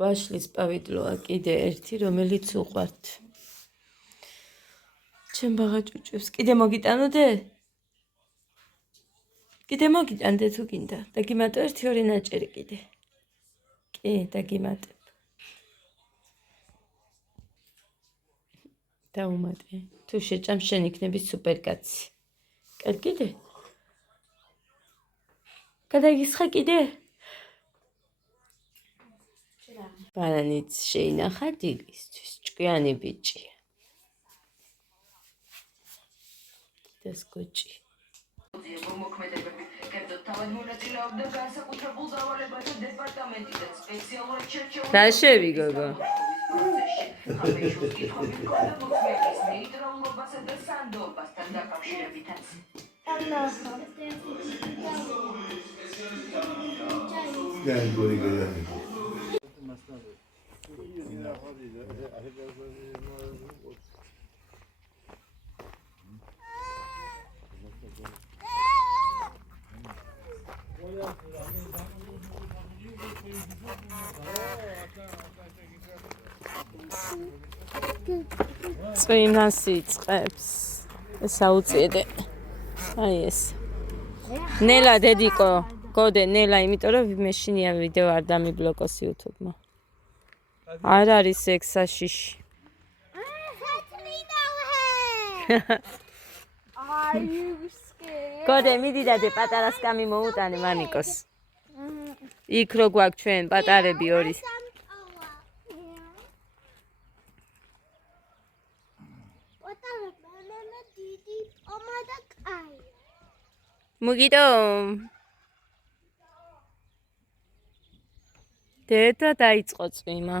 ვაშლის პავიტლოა კიდე ერთი, რომელიც უყვართ. ჩემ ბაღაჭუჭებს კიდე მოგიტანოდე? კიდე მოგიტანდე თუ გინდა? დაგიმატო 1-2 ნაჭერი კიდე. კი, დაგიმატებ. დაუმატე. თუ შეჭამ შენ იქნები სუპერკაცი. კიდე? გადაგისხა კიდე? ბანანიც შეინახა დილისთვის, ჭკვიანი ბიჭია. ეს კუჭი. რა შევი გოგო? წვიმას იწყებს. ეს აუწიედე. აი ეს. ნელა დედიკო, გოდე ნელა, იმიტომ რომ მეშინია ვიდეო არ დამიბლოკოს YouTube-მა. არ არის ეგ საშიში. გოდე მიდი და პატარა სკამი მოუტანე მამიკოს. იქ რო გვაქვს ჩვენ პატარები ორი. მოგიტო. დედა დაიწყო წვიმა.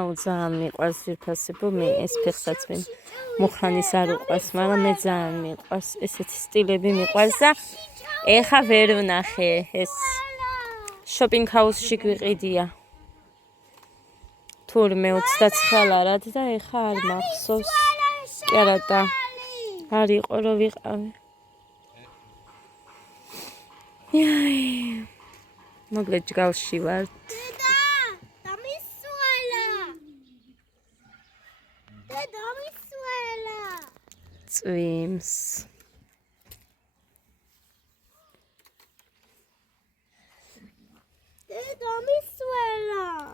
აუ ძალიან მიყვარს ვირფასებო მე ეს ფეხსაც მე მუხრანის არ უყვარს, მაგრამ მე ძალიან მიყვარს ესეთი სტილები მიყვარს და ეხა ვერ ვნახე ეს შოპინგ ჰაუსში გვიყიდია თურმე 29 ლარად და ეხა არ მახსოვს კი არა და არ იყო რომ ვიყავი იაი მოკლედ ჯგალში ვარ წვიმს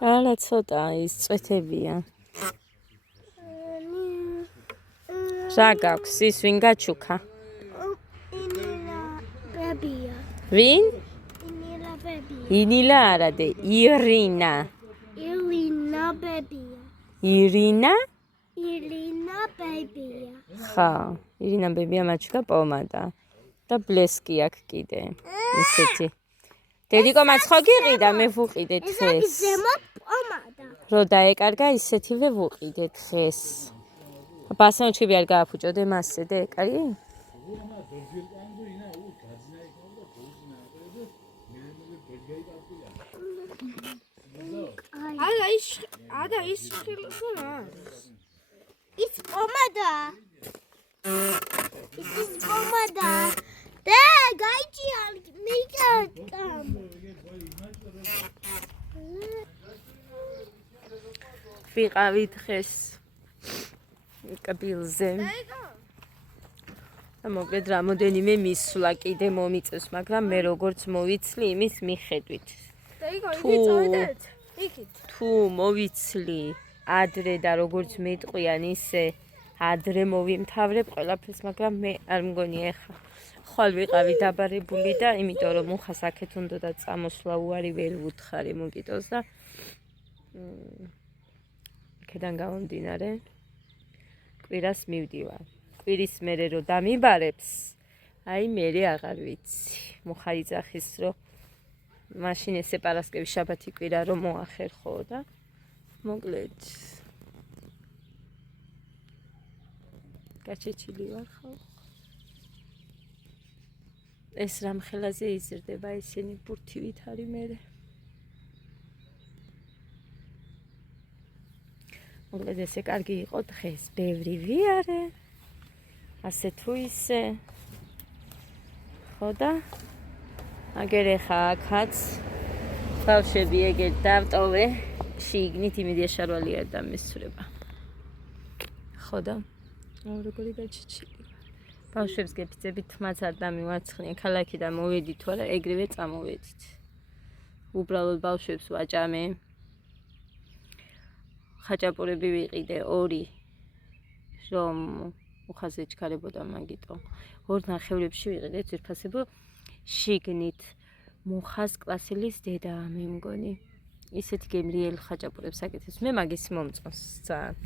არა ცოტა ის წვეთებია რა გაქვს ის ვინ გაჩუქა ვინ ინილა არა დე ირინა ირინა ბებია ხა ირინა ბებია მაჩუქა პომადა და ბლესკი აქვს კიდე ისეთი დედიკო მას ხო გიყიდა მე ვუყიდე დღეს რო დაეკარგა ისეთივე ვუყიდე დღეს ბასონჩები არ გააფუჭოდე მასზე და ეკარი Ada is ხილხუნა ის პომადა ის პომადა და გაიჭია მიკამ ვიყავი დღეს კაბილზე მოკლედ რამოდენიმე მისვლა კიდე მომიწევს მაგრამ მე როგორც მოვიცლი იმის მიხედვით თუ მოვიცლი ადრე და როგორც მეტყვიან ისე ადრე მოვიმთავრებ ყველაფერს მაგრამ მე არ მგონი ეხა ხვალ ვიყავი დაბარებული და იმიტომ რომ მუხას აქეთ უნდა და წამოსვლა უარი ვერ ვუთხარი მოგიტოს და აქედან გამომდინარე კვირას მივდივარ კვირის მერე რომ დამიბარებს აი მერე აღარ ვიცი მუხა იძახის რომ მაშინ ესე პარასკევი შაბათი კვირა რომ მოახერხო და მოკლედ გაჩეჩილი ვარ ხო ეს რამ ხელაზე იზრდება ისინი ბურთივით არის მერე მოკლედ ესე კარგი იყო დღეს, ბევრი ვიარე. ასე თუ ისე. ხო და აგერ ეხა აქაც ბავშვები ეგეთ დავტოვე შიგნით იმედია შარვალი არ დამესწრება. ხო და როგორი გაჩიჩილი. ბავშვებს გეფიცებით თმაც არ დამივარცხნია ქალაქიდან მოვედით თუ არა ეგრევე წამოვედით. უბრალოდ ბავშვებს ვაჭამე. ხაჭაპურები ვიყიდე 2 რომ უხაზე ეჩქარებოდა მაგიტო. 2 ნახევრებში ვიყიდე ძვირფასებო შიგნით მუხას კლასილის დედა მე მგონი. ისეთი გემრიელი ხაჭაპურებს აკეთებს. მე მაგის მომწონს ძალიან.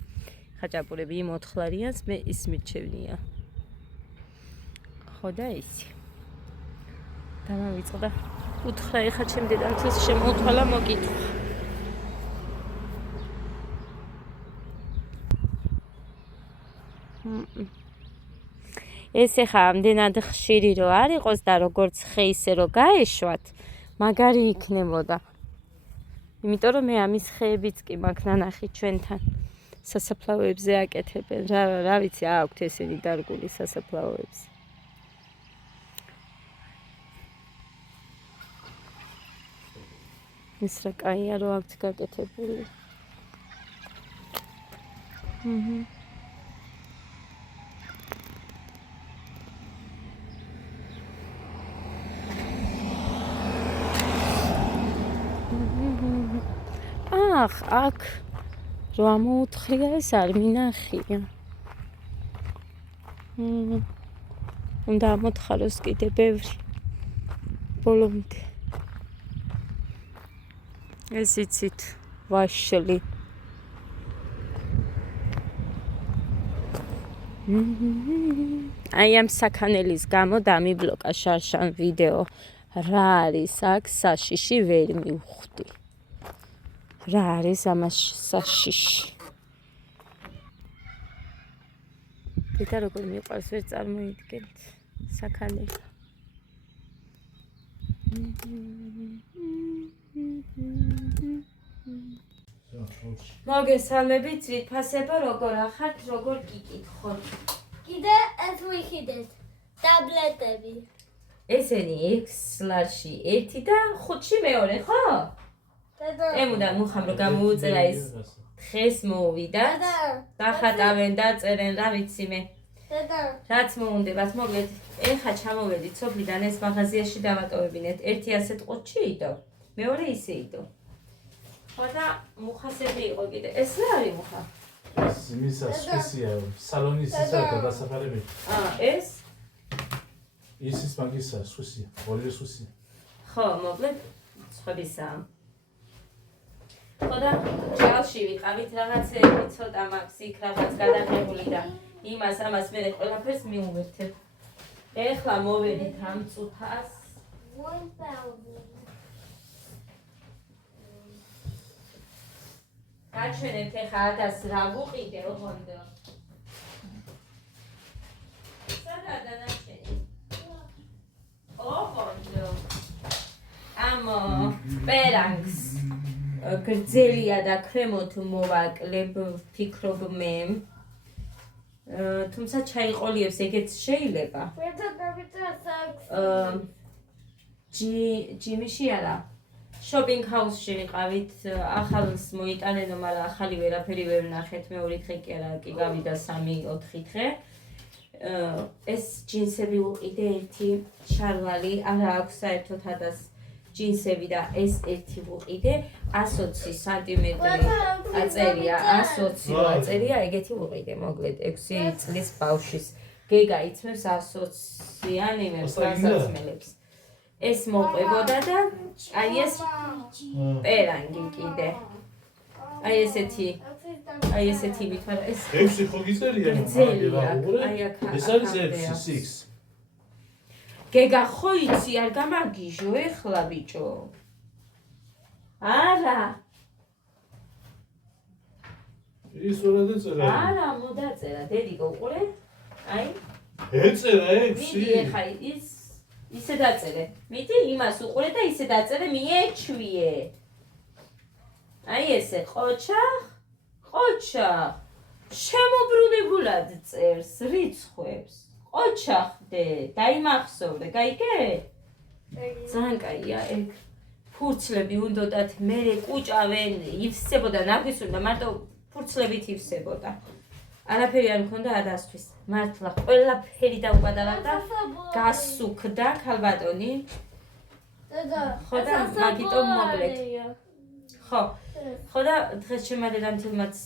ხაჭაპურები იმ 4-ლარიანს მე ის მირჩევნია. ხო და ისი. დამავიწყდა. უთხრა ეხა ჩემ დედამთის შემოუთვალა მოკითხვა. ეს ეხა ამდენად ხშირი რო არ იყოს და როგორც ხე ისე რო გაეშვათ, მაგარი იქნებოდა. იმიტომ რომ მე ამის ხეებიც კი მაქვს ნანახი ჩვენთან. სასაფლაოებზე აკეთებენ. რა ვიცი, აქვთ ესენი დარგული სასაფლაოებზე. ეს რა კაია რო აქვთ გაკეთებული. აქ რო ამოუთხრია ეს არ მინახია. უნდა ამოთხაროს კიდე ბევრი ბოლომდე. ეს იცით ვაშლი. აი ამ საქანელის გამო დამიბლოკა შარშან ვიდეო. რა არის აქ საშიში ვერ მივხვდი. რა არის ამაში საშიში? დედა როგორ მიყვარს ვერ წარმოიდგენთ საქანელი. მოგესალმებით ძვირფასებო, როგორ ახართ, როგორ გიკითხოთ? კიდე ეს ვიხიდეთ. ტაბლეტები. ესენი 6-ლარში 1 და 5-ში მეორე, ხო? ემუდა მუხამ რო გამოუწერა ის დღეს მოვიდათ დახატავენ დაწერენ რა ვიცი მე რაც მოუნდებათ მოკლედ ეხა ჩამოვედით სოფლიდან ეს მაღაზიაში დავატოვებინეთ ერთი ასეთ ყუთში იდო მეორე ისე იდო ხო და მუხასები იყო კიდე ეს რა არის მუხა ეს მისა სპეცია სალონის ისა გადასახარები ეს ისის მაგისა სუსია ორივე სუსია ხო მოკლედ სხვებისაა ხო და ჯალში ვიყავით რაღაცეები ცოტა მაქვს იქ რაღაც გადაღებული და იმას ამას მე ყველაფერს მიუვერთებ. ეხლა მოვედით ამ წუთას. გაჩვენებთ ეხლა ადას რა ვუყიდე ოღონდ. სადა დანარჩენი? ოღონდ. ამ პერანგს გრძელია და ქრემოთ მოვაკლებ ფიქრობ მე. თუმცა ჩაიყოლიებს ეგეც შეიძლება. ჯიმიში არა. შოპინგ ჰაუსში ვიყავით, ახალს მოიტანენო, მაგრამ ახალი ვერაფერი ვერ ვნახეთ. მეორე დღე კი არა, კი გავიდა 3-4 დღე. ეს ჯინსები ვუყიდე ერთი შარვალი, არა აქვს საერთოდ ადას ჯინსები და ეს ერთი ვუყიდე 120 სანტიმეტრი აწერია 120 აწერია ეგეთი ვუყიდე მოკლედ 6 წლის ბავშვის გეგა იწმებს 120-იანი მერსაცმელებს ეს მოყვებოდა და აი ეს პერანგი კიდე აი ესეთი ვითარა ეს 6 ხო გიწერია ეს არის 6 გეგა ხო იცი არ გამარგიჟო ეხლა ბიჭო არა ის რა დაწერა არა მოდაწერა დედიკო უყურე აი ეწერა 6 მიდი ეხა ისე დაწერე მიდი იმას უყურე და ისე დაწერე მიეჩვიე აი ესე ყოჩა ყოჩახ შემობრუნებულად წერს რიცხვებს ყოჩახდე დაიმახსოვრე გაიგე ძალიან კაია ეგ ფურცლები უნდათ მერე კუჭავენ ივსებოდა ნაგვისურდა მარტო ფურცლებით ივსებოდა არაფერი არ მქონდა ადასთვის მართლა ყველაფერი დაუპატარა და გასუქდა ქალბატონი ხო და მაგიტომ მოკლედ ხო ხო და დღეს შემადედამთილმაც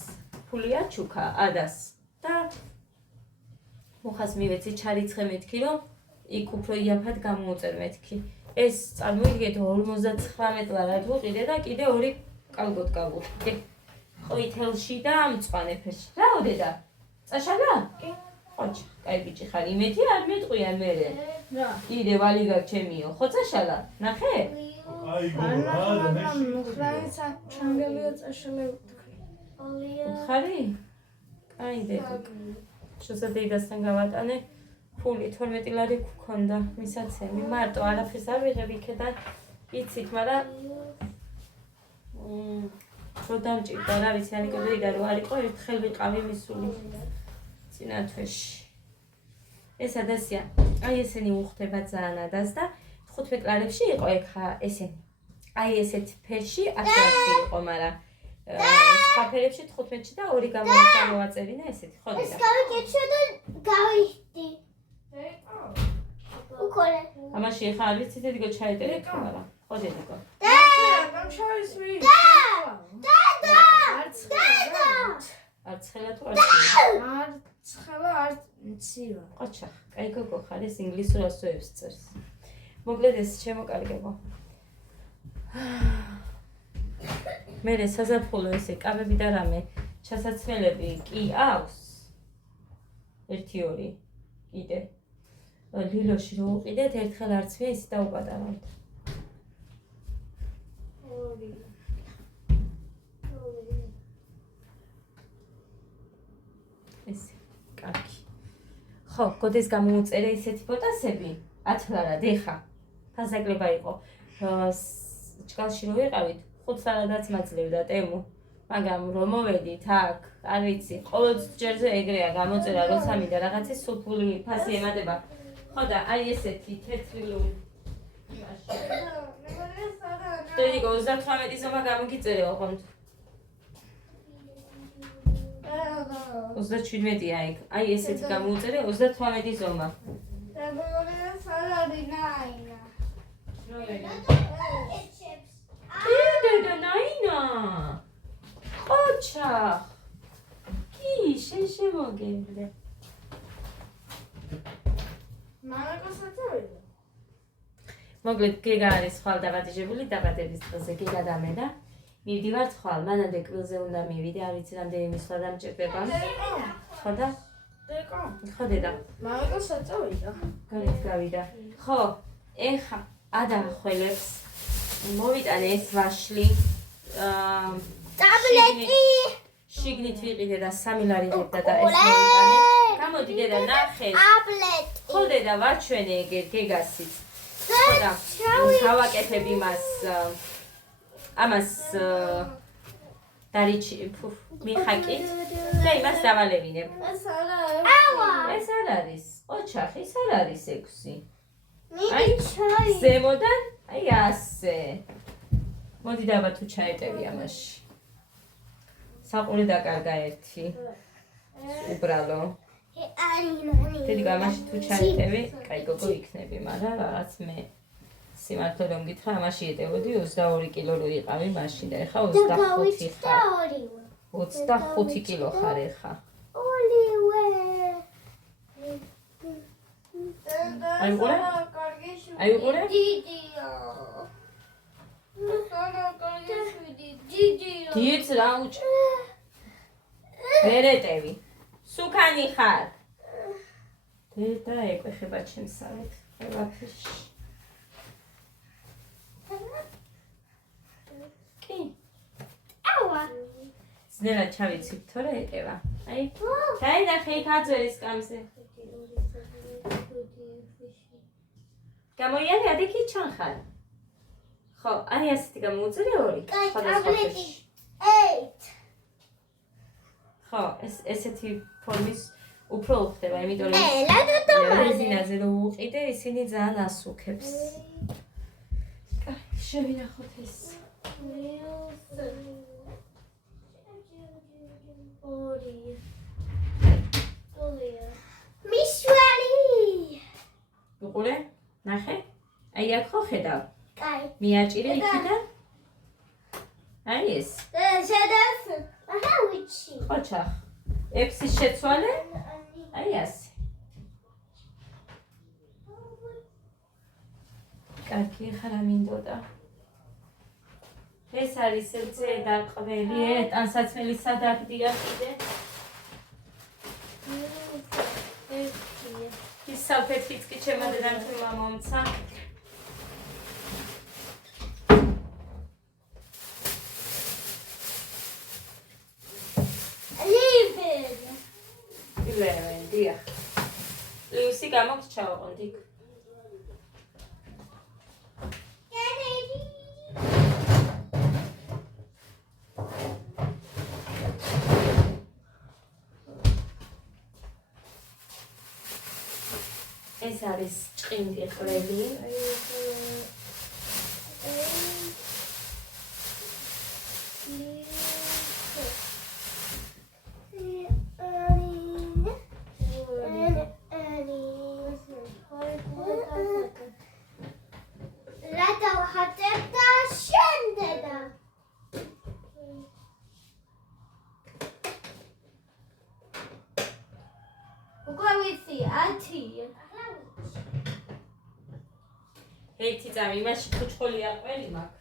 ფული აჩუქა ადას და მოხას მივეცი ჩარიცხე მეთქი რომ იქ უფრო იაფად გამოუწერ მეთქი ეს წარმოიდგინეთ 59 ლარად ვუყიდე და კიდე 2 კალბოტკა ვუყიდე ყვითელში და მწვანე ფერში რა ოდედა წაშალა კი ხოჭ კაი ბიჭი ხარ იმეთი არ მეტყვია მერე რა კიდე ვალი გაქვს ჩემიო ხო წაშალა ნახე აი გოგო ნუხრანი ჩანგელია წაშალე ხარი კაი დედო შესაძლებასთან გავატანე ფული 12 ლარი გქონდა მისაცემი მარტო არაფერს არ ვიღებ იქიდან იცით მაგრამ რო დამჭირდა რა ვიცი ანიკებდა რომ არ იყო ერთხელ ვიყავი მისული წინა თვეში ეს ადასია აი ესენი უხდება ძალიან ადას და 15 ლარებში იყო ეხა ესენი აი ესეთ ფერში 10 ლარში იყო მაგრამ სხვა ფერებში 15-ში და 2 გამოვაწერინა ესეთი ხო დედა ეს გავიკეთე და გავიხდი უკოლე ამაში ეხა არ ვიცი დედიკო ჩაიტერე თუ არა ხო დედიკო არ ცხელა თუ არ ცხელა არ მცივა ყოჩა კაი გოგო ხარ ეს ინგლისურ ასოებს წერს მოკლედ ეს შემოკარგებო მერე საზაფხულო ესე კაბები და რამე ჩასაცმელები კი აქვს 1-2 კიდე ლილოში რო უყიდეთ ერთხელ არც მე ისი დაუპატარავთ ეს კარგი ხო გოდეს გამოუწერე ისეთი პოტასები 10 ლარად ეხა ფასაკლება იყო ჭკალში რო ვიყავით 5 ლარადაც მაძლევდა ტემუ მაგრამ რომ მოვედით აქ არ ვიცი ყოველ ჯერზე ეგრეა გამოწერა როცა მინდა რაღაცის სულ ფული ფასი ემატება ხო და აი ესეთი თეთრილური დედიკო 38 ზომა გამოგიწერეო ხომ 37-ია იქ აი ესეთი გამოუწერე 38 ზომა დედა ნაინა ყოჩა კი შენ შემოგენდე მოკლედ გეგა არის ხვალ დაბადებული დაბადების დღეზე გეგა და მე და მივდივართ ხვალ მანამდე კბილზე უნდა მივიდე არ ვიცი რამდენი მისვლა დამჭირდება ხო და ხო დედა მამაკა საწავიდა გარეთ გავიდა ხო ეხა ადახველებს მოვიტანე ეს ვაშლი ტაბლეტი შიგნით ვიყიდე და 3 ლარი ღებდა და ეს მოვიტანე გამოდი დედა ნახე ტაბლეტი ხო დედა ვაჩვენე გეგასით ხო და გავაკეთებ ამას დარიჩი მიხაკით და იმას დავალევინებ ეს არ არის ოჩახი ეს არ არის 6 აი ზემოდან აი ასე მოდი დაბა თუ ჩაეტევი ამაში საყური დაკარგა ერთი უბრალო დიდი გამაში თუ ჩაეტევი კაი გოგო იქნები მაგრამ რაღაც მე სიმართლე რომ გითხრა ამაში ეტევოდი 22 კილო რო იყავი მაშინ და ეხა 25 ხარ 25 კილო ხარ ეხა აი უყურე აი უყურე დიდს რა უჭ ვერეტევი სუკანი ხარ დედა ეკვეხება ჩემს სალეთ ყველაფერში კი ავა ზნერად ჩავიცით თორე ეტევა აი დაინახე იქ აძვერის კამზე გამოიარე ადიქი ჩანხარ ხო აი ასეთი გამოუწერე 2 ტაბლეტი 8 ხო, ესეთი ფორმის უფრო უხდება, იმიტომ რომ ლადო რეზინაზე რომ უყიდე, ისინი ძალიან ასუქებს. შევინახოთ ეს. მიშვარი. უყურე? ნახე? აი აქ ხო ხედავ? კაი. მიაჭირე იქიდან? აი ეს. შედას. აჰა, ვიჩი. ხოჩახ. 6-ის შეცვალე? აი ასე. კარგი, ხარა მინდოდა. ეს არის ძედა ყველი, ტანსაცმელი სადაგდია კიდე. ის საფეთქიც კი ჩემო დედამთილმა მომცა. ლევენ, დიახ. ლუსი გამოგს ჩავაყოთ იქ. ეს არის ჭყინდი ყველი. ერთი წამი იმაში ფუჩხოლია ყველი冊.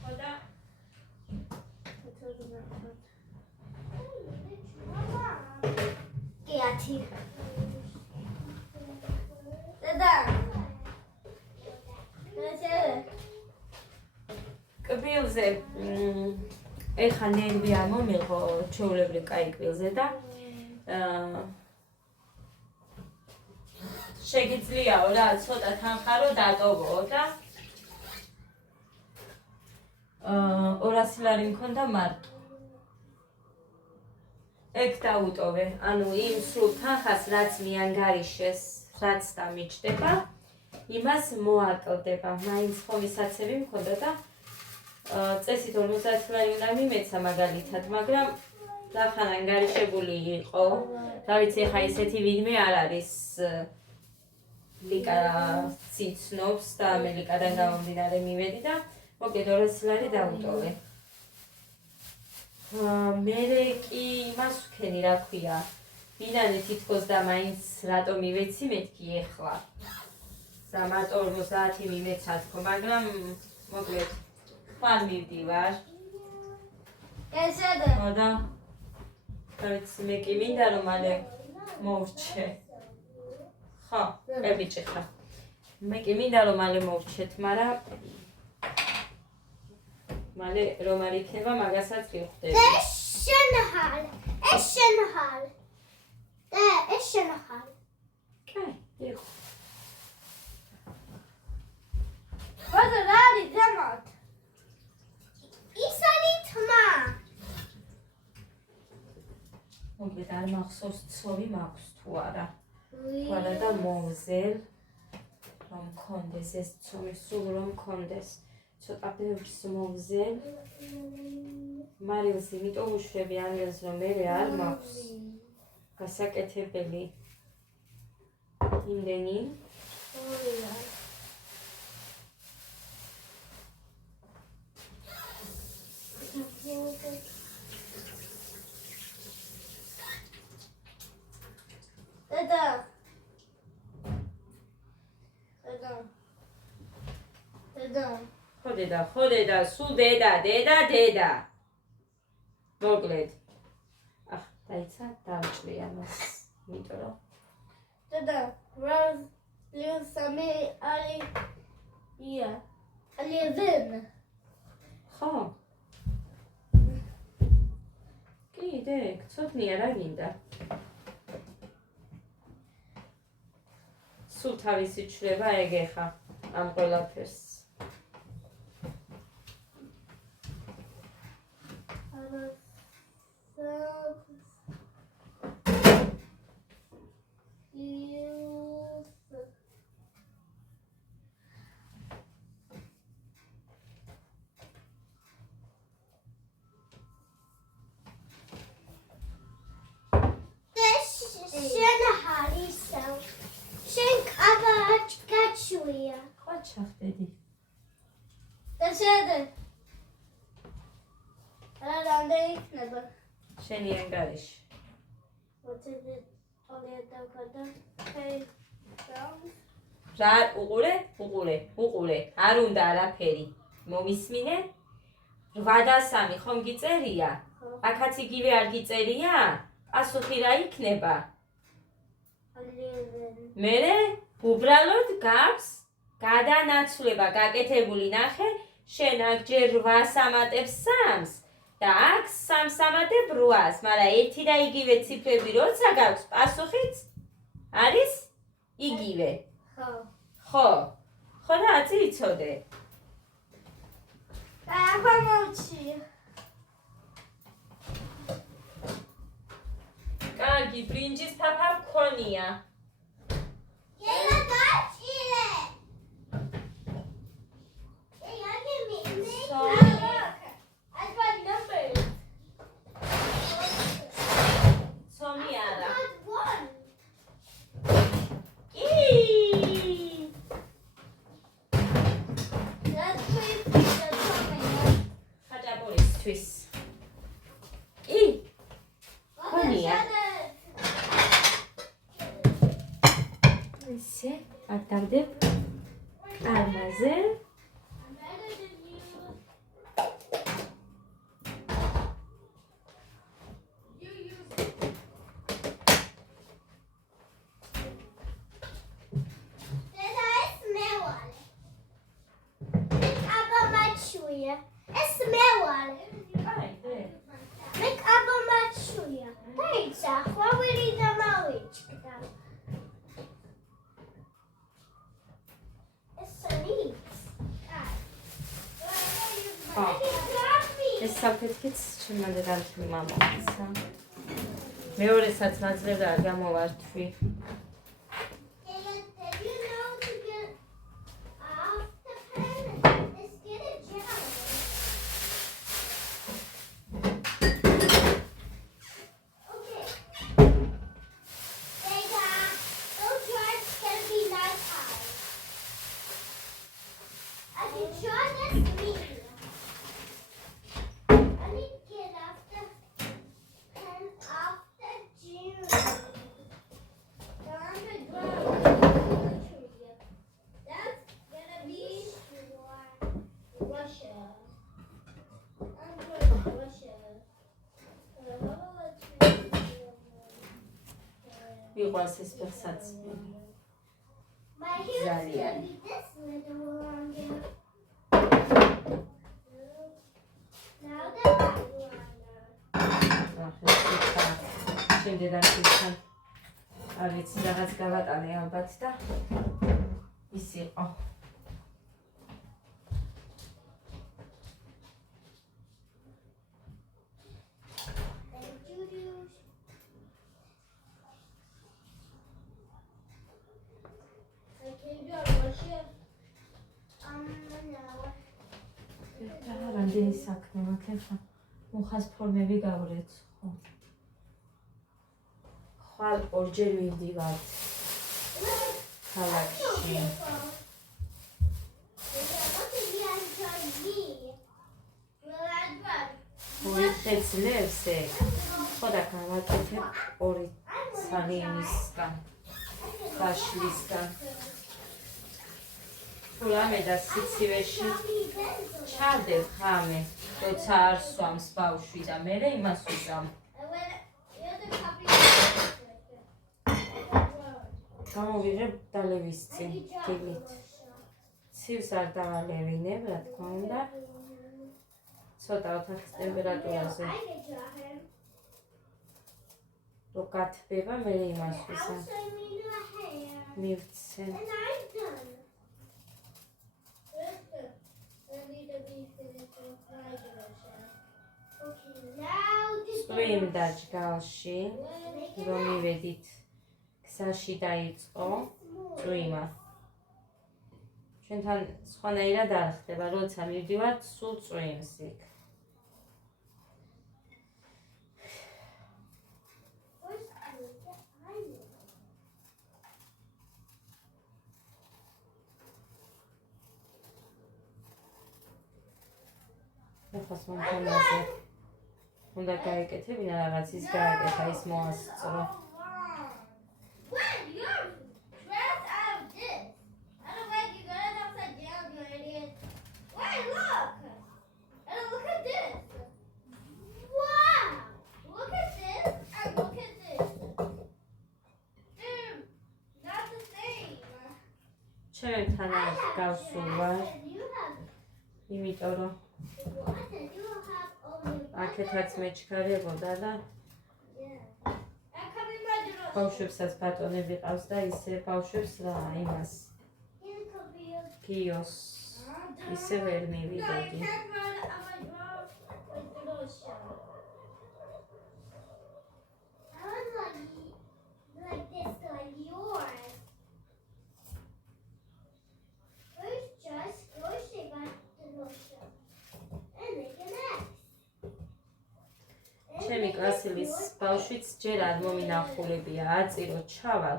ხო და კეათი. დედა. კბილზე ეხა ნერვი არ მომიღო ჩვეულებრივ კაი კბილზე და შეგიძლიაო რა ცოტა თანხარო დატოვო და 200 ლარი მქონდა მარტო. ეგ დაუტოვე, ანუ იმ სრულ თანხას რაც მიანგარიშეს, რაც დამიჯდება, იმას მოაკლდება. მაინც ხომისაცები მქონდა და წესით 50 ლარი უნდა მიმეცა მაგალითად, მაგრამ რახან ანგარიშებული იყო, რა ვიცი ხა ისეთი ვინმე არ არის ლიკა ციცნობს და მე ლიკადან გამომდინარე მივედი და მოკლედ 200 ლარი დაუტოვე. მერე კი იმას ვქენი, რა ქვია, ბინანი თითქოს და მაინც რატო მივეცი მეთქი ეხლა. 350 მიმეცა თქო, მაგრამ მოკლედ ხვალ მივდივარ. ესედა. ხო და რაც მე კი მინდა რომ მალე მოვრჩე. ხო, ებიჭი ხა. მე კი მინდა რომ მალე მოვრჩეთ, მაგრამ მალე რომ არ იქნება მაგასაც გიხვდები. ეს შენჰალ. და ეს შენჰალ. კაი, დიახ. ბაზა რა არის ზემოთ? ის არის თმა. მოკლედ არ მახსოვს ცოვი მაქვს თუ არა. თუ არა და მოვზელ რომ მქონდეს ეს ცოვი, სულ რომ მქონდეს. ცოტა ბევრს მოვზელ. მარილს იმიტომ უშვები ამას რომ მე არ მაქვს გასაკეთებელი იმდენი. დედა. ხო დედა, სულ დედა. მოკლედ. აჰ, დაიცა, დავჭრი ამას. იმიტომ რომ დედა, რა ლიუსამი არის ია. ალიზენ. ხო. კიდე, ცოტნია რა გინდა. სულ თავისი ჩრება ეგეხა ამ ყველაფერს. შენ ჰარისა შენ კაბაჭ გაჩვია ხო ჩახდედი და შედე რამდენი იქნება შენი ანგარიში 20 ტოლია დავკარდა ჰეი რა უყურე არ უნდა არაფერი მომისმინე 8-3 ხომ გიწერია აქაც იგივე არ გიწერია პასუხი რა იქნება მერე უბრალოდ გაქვს გადანაცვლება გაკეთებული ნახე შენ აქ ჯერ 8 ამატებს 3-ს და აქ 3-ს ამატებ 8-ს მაგრამ ერთი და იგივე ციფრები როცა გაქვს პასუხიც არის იგივე ხო და აცი იცოდე ახლა მოვჩი კარგი ბრინჯის ფაფა მქონია ელა გაჭირე ცომი არა ხაჭაპურისთვის მქონია ისე ატარდებ კარმაზე ეს საფეთქიც ჩემმა დედამთმი მამამისა მეორესაც მაძლევდა არ გამოვართვი ვიყვარს ეს ფეხსაცმელი ძალიან შენ დედამისთან არ ვიცი რაღაც გავატანე ალბათ და ის იყო რამდენი საქმე მაქვს ხა მუხას ფორმები გავრეცხო ხვალ ორჯერ ვიდივართ ქალაქში ორი ხეძლებს ეგ ხო და გავაკეთებ ორი სალიმისგან გაშლისგან თუ რამე და სიცივეში ჩავდებ ხამე როცა არ სვამს ბავშვი და მერე იმას ვიზამ გამოვიღებ დალევის წინ დილით ცივს არ დავალევინებ რა თქმა უნდა ცოტა ოთახის ტემპერატურაზე რო გათბება მერე იმას ვიზამ მივცე წვიმ დაჯგალში რომ მივედით გზაში დაიწყო წვიმა ჩვენთან სხვანაირად არ ხდება როცა მივდივართ სულ წვიმს იქ კითხავს მომხმაზე. უნდა გაიკეთებინა რაღაც ის გააკეთა ის მოასწრო. When you're dressed out of this, I don't like you got it upside down, you idiot. Wait, look! And look at this. Wow! Look at this and look at this. Dude, not the same. ჩემთან არის გავსულვარ, You have იმიტომ რომ what? You have only აქეთაც მეჩქარებოდა და yeah. I'm coming by the door. ბავშვებსაც ბატონები ყავს და ისე ბავშვებს რა იმას In the computer. კიოს ისე ვერ მივიდოდი. Like this, like yours. Where's just Roshi got the lotion? And make an X. ჩემი კლასილის ბავშვიც ჯერ არ მომინახულებია, აწირო ჩავალ,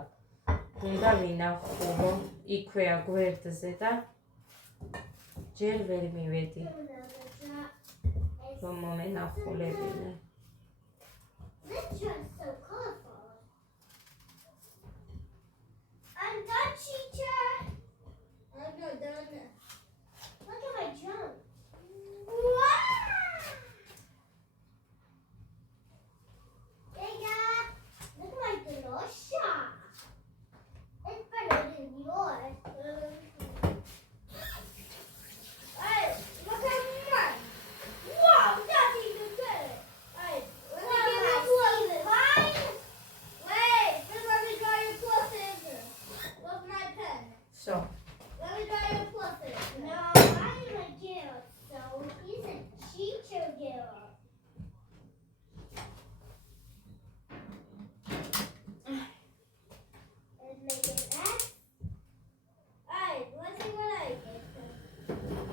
უნდა მინახულო, იქვეა გვერდზე და ჯერ ვერ მივედი, რომ მომენახულებინე. This one's so colorful. I'm done, teacher. I'm not done. Look at my jump. Wow! Look at my Delosha. It's better than yours. Hey, look at mine. Wow, that's even better. Hey, let me get my pluses. Wait, just let me draw your pluses. What's my pen? So, Let me draw your pluses. No, I'm a girl, so he's a teacher girl. Let's make an X. Alright, let's see what I get.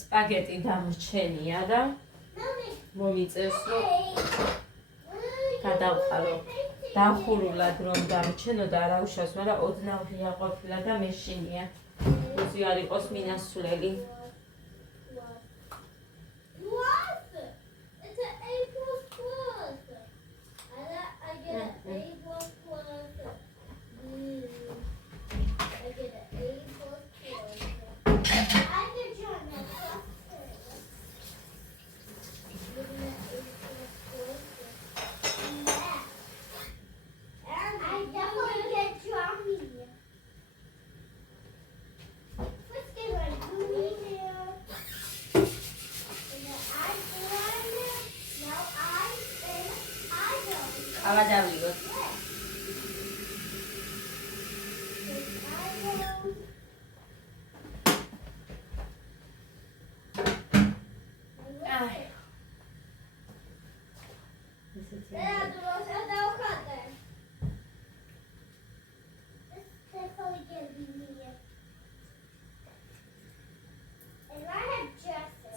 სპაგეტი დამრჩენია და Mommy, მომიწევს რომ hey. გადავყარო. დახურულად რომ დამრჩენო და არა უშავს, მაგრამ ოდნავ ღია ყოფილა და მეშინია. უცი არ იყოს მინასვლელი. What? It's an A++. I get an A++. I get an A++. I can join that cluster. Give me an A++. Yeah. And I definitely get Johnny. Let's get my Johnny here. And then I run. Now I don't. ყავა დავიღოთ.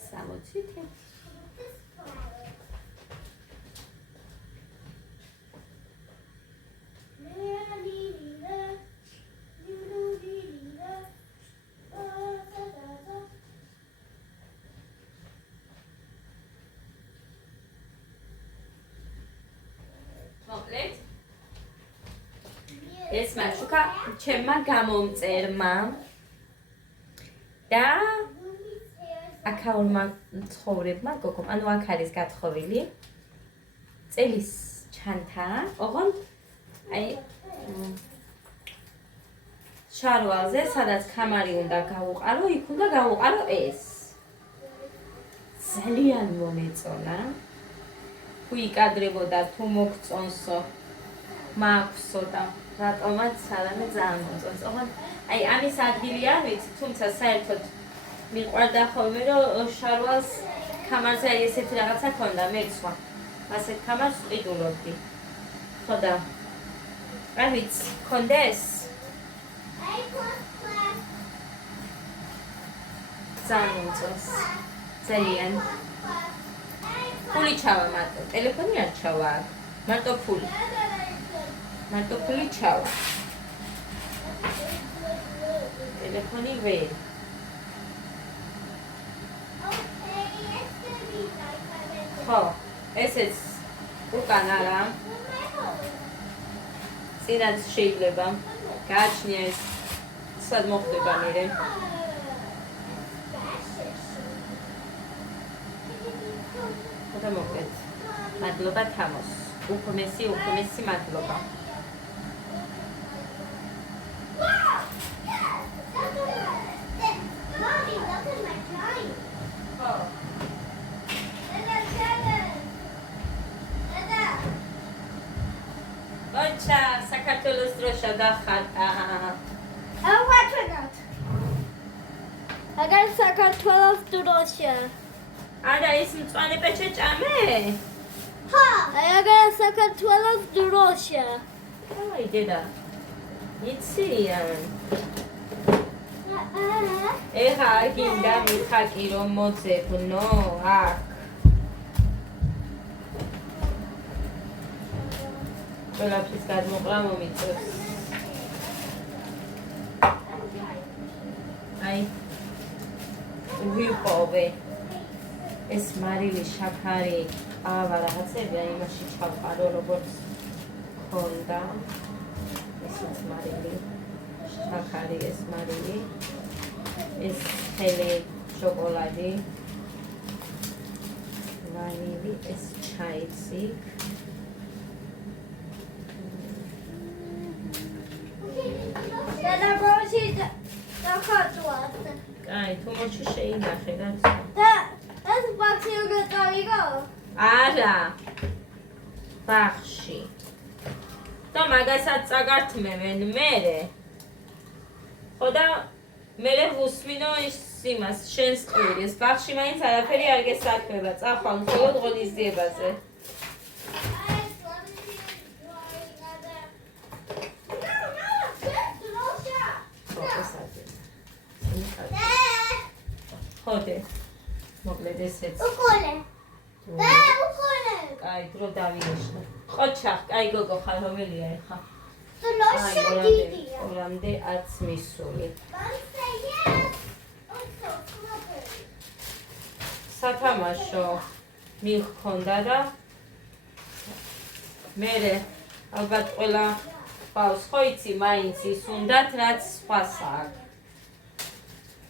სამოცითი. მოკლედ ეს მაჩუკა ჩემმა გამომწერმა და აქაურმა ცხოვრებმა გოგომ, ანუ აქ არის გათხოვილი წელის ჩანთა, ოღონდ აი შარვალზე, სადაც კამარი უნდა გავუყარო, იქ უნდა გავუყარო ეს. ძალიან მომეწონა. თუ იკადრებოდა, თუ მოგწონსო, მაქვსო და რატომაც არამე ძალიან მომწონს. ოღონდ აი ამის ადგილი არ ვიცი, თუმცა საერთოდ მიყვარდა ხოლმე რომ შარვალს კამარზე აი ესეთი რაღაცა ქონდა, მეცვა. ასეთ კამარს ვყიდულობდი. ხო და არ ვიცი, ქონდეს? ძალიან მომწონს. ძალიან. ფული ჩავა მარტო, ტელეფონი არ ჩავა აქ. მარტო ფული. მარტო ფული ჩავა. ტელეფონი ვერ. ხო, ესეც უკან არა. წინაც შეიძლება გააჩნია ეს სად მოხდება მერე. ხოდა მოკლედ. მადლობა თამოს. უქმესი მადლობა. Mommy, look at my drawing. ხო. ოჩა, საქართველოს დროშა დახატა. What was that? I got საქართველოს დროშა. არა, ის მწვანე პეჩე ჭამე? Ha! I got საქართველოს დროშა. აი, დედა. იციან. ეხა არ გინდა მიხაკი რომ მოძებნო, აქ. ყველაფრის გადმოყრა მომიწევს. აი, ვიპოვე. ეს მარილი, შაქარი, ყავა რაღაცებია, იმაში ჩავყარო როგორც ქონდა. ესეც მარილი, შაქარი, ეს მარილი. ეს ხელი შოკოლადი. ვანილი, ეს ჩაიცი. Dada, Rosie, the hot one. აი, თუ მოჩი შეინახე რა. That's box you got to go. არა. ბახში. და მაგასაც წაგართმევენ მერე. ხო და მერე ვუსმინო ის იმას შენს ყვირეს. ბახში მაინც არაფერი არ გესაქმება. წახვალ მხოლოდ ღონისძიებაზე. ხოდე. მოკლედ ესეც. Ukole. Ukole. აი, დრო დავინიშნა. ყოჩახ, აი გოგო ხარ რომელია ეხა? Drosha didია. ორამდე 10 მისული. სათამაშო მიხონდა და მერე ალბათ ყველა ბავშვს ხო იცი მაინც ის უნდათ რაც სხვას აქვს.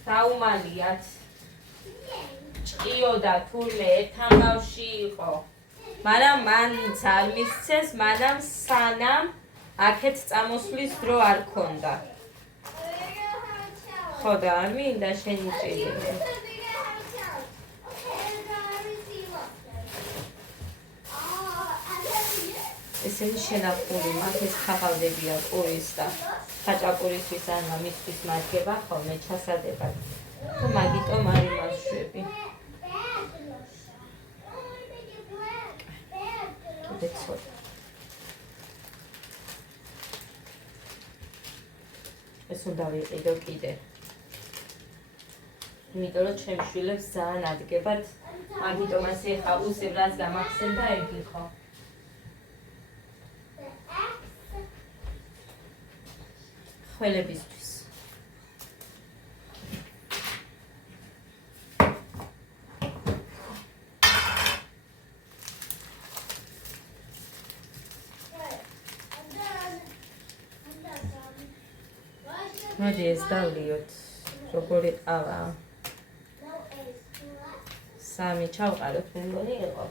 დაუმალიათ. ჭიოდა თურმე ერთთან ბავში იყო. მაგრამ მაინც არ მისცეს, მაგრამ სანამ აქეთ წამოსვლის დრო არ ქონდა. ხო და არ მინდა შენი ჭირი. ესენი შენახული მაქვს, ეს ხაღავდებია ყურის და ხაჭაპურისთვის ან მამისთვის მარგება ხოლმე ჩასადებად. და მაგიტომ არ იმასშვები. კიდე ცოტა. ეს უნდა ვიყიდო კიდე. იმიტომ რომ ჩემს შვილებს ძალიან ადგებათ, მაგიტომ ასე ხა უსებ რაც გამახსენდა ერთი ხო. ხველებისთვის. მოდი ეს დავლიოთ, როგორი ყავა. 3 ჩავყაროთ, მე მგონი იყო.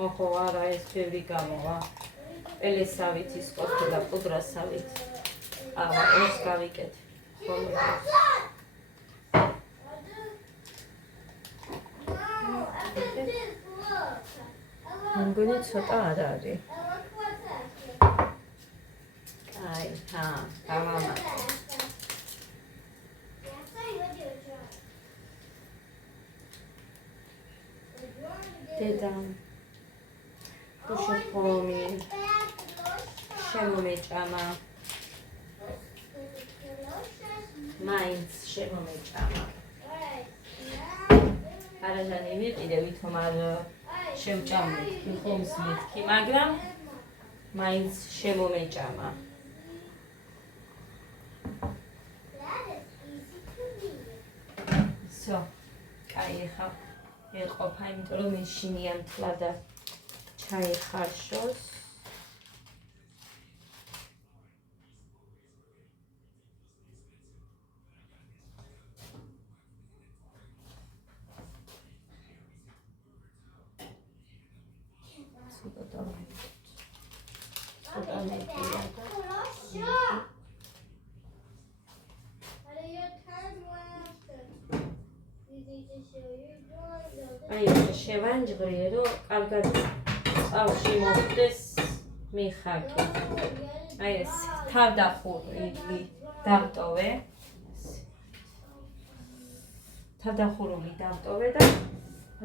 ოხო, არა, ეს ბევრი გამოვა. პელესავით ის ყოფილა პუდრასავით. ავა, ეს გავიკეთ. ხოლმე. მგონი ცოტა არ არის. აი, გავამატე. დედა უშეფომი შემომეჭამა მაინც შემომეჭამა არაჟანი მიყიდე ვითომ არ შევჭამეთ ხომს მეთქი მაგრამ მაინც შემომეჭამა სო კაი ხა ეყოფა იმიტომ რომ ეშინია მთლა და ჩაიხარშოს აი შევანჯღრიე რომ კარგად წავში მოხდეს მიხაკი აი ეს თავდახურული დავტოვე თავდახურული დავტოვე და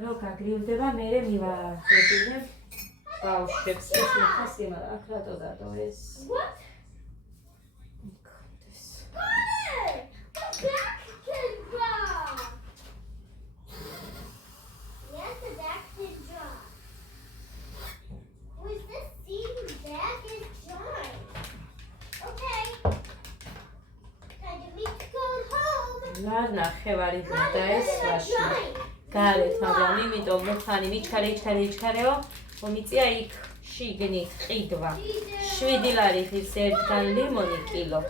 რო გაგრილდება მე მივაღებინებ ბავშვებს ეს მიხასიმა აქ რატო დადო ეს ნახევარი და ეს ვაში გარეთ მაგრამ იმიტომ მოხანი მიჩქარეო მომიწია იქ შიგნით ყიდვა 7 ლარი ხის ერთგან ლიმონი კილო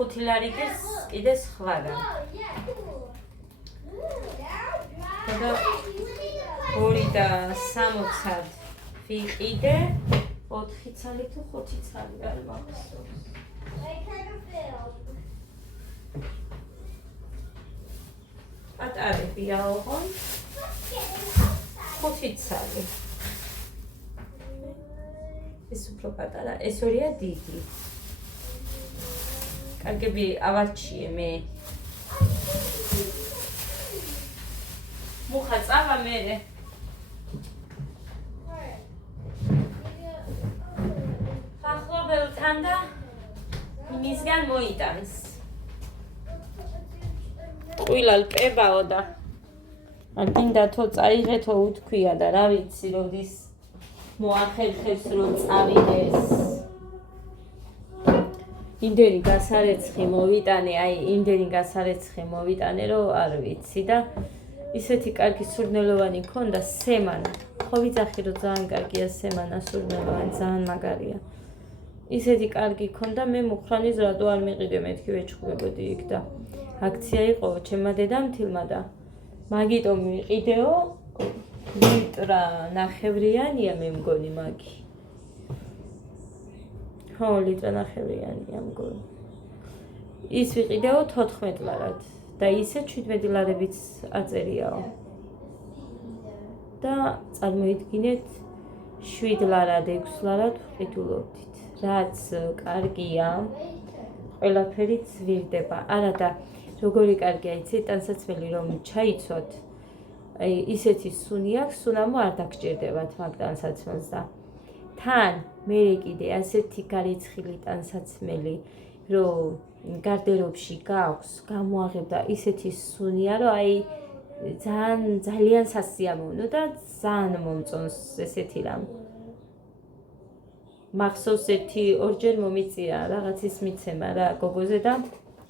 5 ლარი ხის კიდე სხვაგან და 2.60 ვიყიდე 4 ცალი თუ 5 ცალი არ მახსოვს ატარებია ოღონ 5 ცალი ეს უფრო პატარა ეს ორია დიდი კარგები ავარჩიე მე მუხა წავა მერე ხახლობელთან და იმისგან მოიტანს ყვილალ პებაო და არ გინდა თო წაიღეთო უთქვია და რა ვიცი როდის მოახერხებს რომ წავიდეს იმდენი გასარეცხი მოვიტანე აი იმდენი გასარეცხი მოვიტანე რომ არ ვიცი და ისეთი კარგი სურნელოვანი ქონდა სემანა ხო ვიცახი რომ ძალიან კარგია სემანა სურნელოვანი ძალიან მაგარია ისეთი კარგი ქონდა მე მუხრანის რატო არ მიყიდე მეთქი ვეჩხუბებოდი იქ და აქცია იყო ჩემმა დედამთილმა და მაგიტომ მიყიდეო ლიტრა ნახევრიანია მე მგონი მაგი ხო ლიტრა ნახევრიანია მგონი ის ვიყიდეო 14 ლარად და ისე 17 ლარებიც აწერიაო და წარმოიდგინეთ 7 ლარად 6 ლარად ვყიდულობდით რაც კარგია ყველაფერი ცვილდება არა და როგორი კარგია იცი ტანსაცმელი რომ ჩაიცვათ აი ისეთი სუნი აქვს სუნამო არ დაგჭირდებათ მაგ ტანსაცმელს და თან მე კიდე ასეთი გარიცხილი ტანსაცმელი რომ გარდერობში გაქვს გამოაღებდა ისეთი სუნია რომ აი ძალიან სასიამოვნო და ძალიან მომწონს ესეთი რამ მახსოვს ერთი ორჯერ მომიწია რაღაც ის მიცემა რა გოგოზე და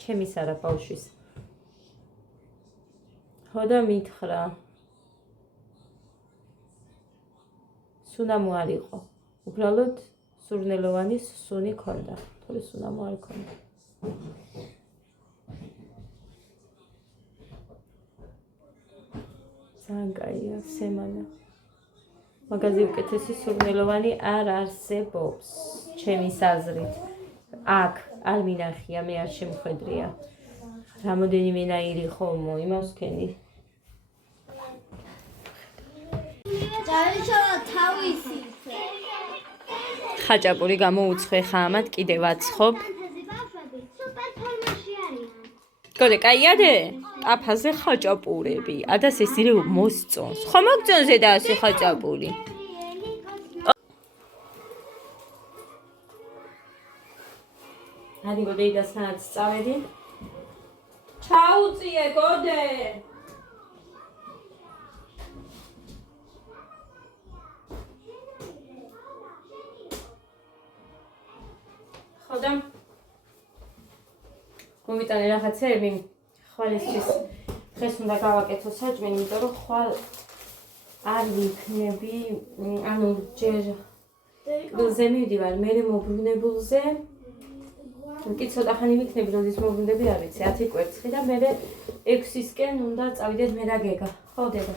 ჩემის არა ბავშვის ხო და მითხრა სუნამო არ იყო უბრალოდ სურნელოვანი სუნი ქონდა თორე სუნამო არ ქონდა ძალიან კაია სემანა მაგაზე უკეთესი სურნელოვანი არ არსებობს, ჩემის აზრით. აქ არ მინახია, მე არ შემხედრია. რამოდენიმენაირი ხომო, იმავს ქენი. დაიშალა თავისი. ხაჭაპური გამოუცხე ხა ამათ კიდევ აცხობ. სუპერ ფორმაში არიან. გოდე, კაიადე? აფაზე ხაჭაპურები. ადას ეს ირე მოსწონს. ხო მოგწონს ზედა ასე ხაჭაპური? არის გოდე იდასანაც წავედი. ჩაუწიე გოდე. ხოდა მომიტანე რაღაცეები ხვალისთვის დღეს უნდა გავაკეთო საჭმელი, იმიტომ რომ ხვალ არ ვიქნები, ანუ ჯერ გულზე მივდივარ, მერე მოbrunებულზე. კი ცოტა ხანი ვიქნები, როდის მოbrunდები არ ვიცი, 10 კვერცხი და მერე 6-ისკენ უნდა წავიდეთ მე და გეგა. ხო დება.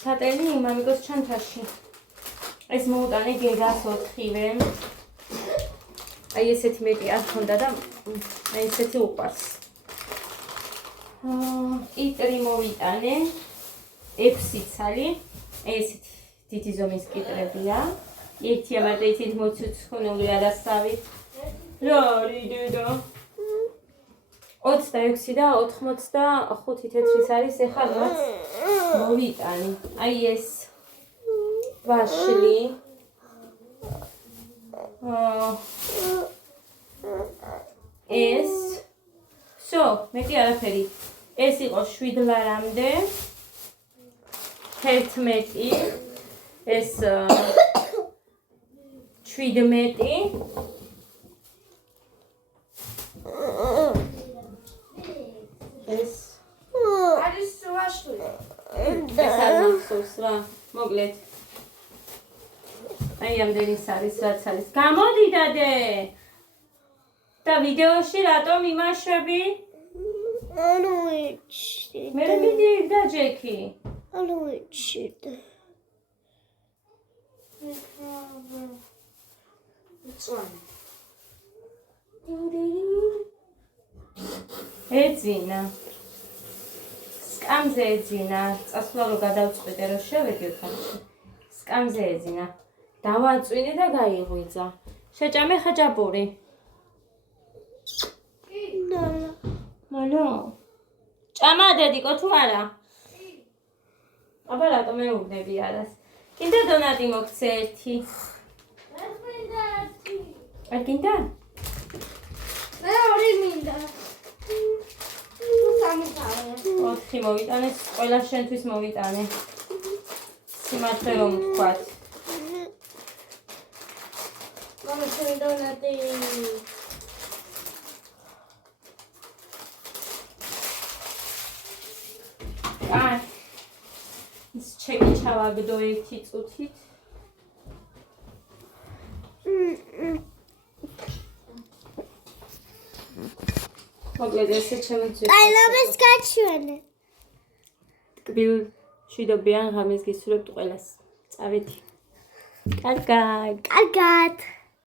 სატენი მამიკოს ჩანთაში. ეს მოუტანე გეგას 4-ივე. აი ესეთი მეტი არ ხონდა და აი ესეთი უყვარს. კიტრი მოვიტანე 6 ცალი. ესეთი დიდი ზომის კიტრებია. ერთი ამარტო ისეთ მოცუცხუნული არასავით. რა არის დედა? 26 და 85 თეთრის არის, ეხლა რაც მოვიტანი. აი ეს ვაშლი. ეს всё, მეტი არაფერი. ეს იყო 7 ლარამდე. 11, ეს 17. ეს არის ვაშლი. ეს არ მახსოვს რა, მოგლეთ. აი ამდენის არის რაც არის. გამოდი დადე. და ვიდეოში რატომ იმაშვები? არ ვიცი. მე მიდი და ჯექი. არ ვიცი. ეძინა. სკამზე ეძინა. წასვლა რო გადავწყვიტე რომ შევედი ოთახში. სკამზე ეძინა. დავაწვინე და გაიღვიძა. შეჭამე ხაჭაპური. მალო. ჭამა დედიკო თუ არა? აბა რატომ მეუბნები არას? კიდე დონატი მოგცე ერთი. არ გინდა? მე ორი მინდა. სამი. 4 მოვიტანე, ყველა შენთვის მოვიტანე. სიმართლე რომ ვთქვათ. მამა შენი დონატი. აი. ის ჩემი ჩავაგდო ერთი წუთით. მოკლედ ესე ჩემთვის. აი ლამეს გაჩვენე. ტკბილ შვიდობიან ღამეს გისურვებთ ყველას. წავედი. კარგად. კარგად.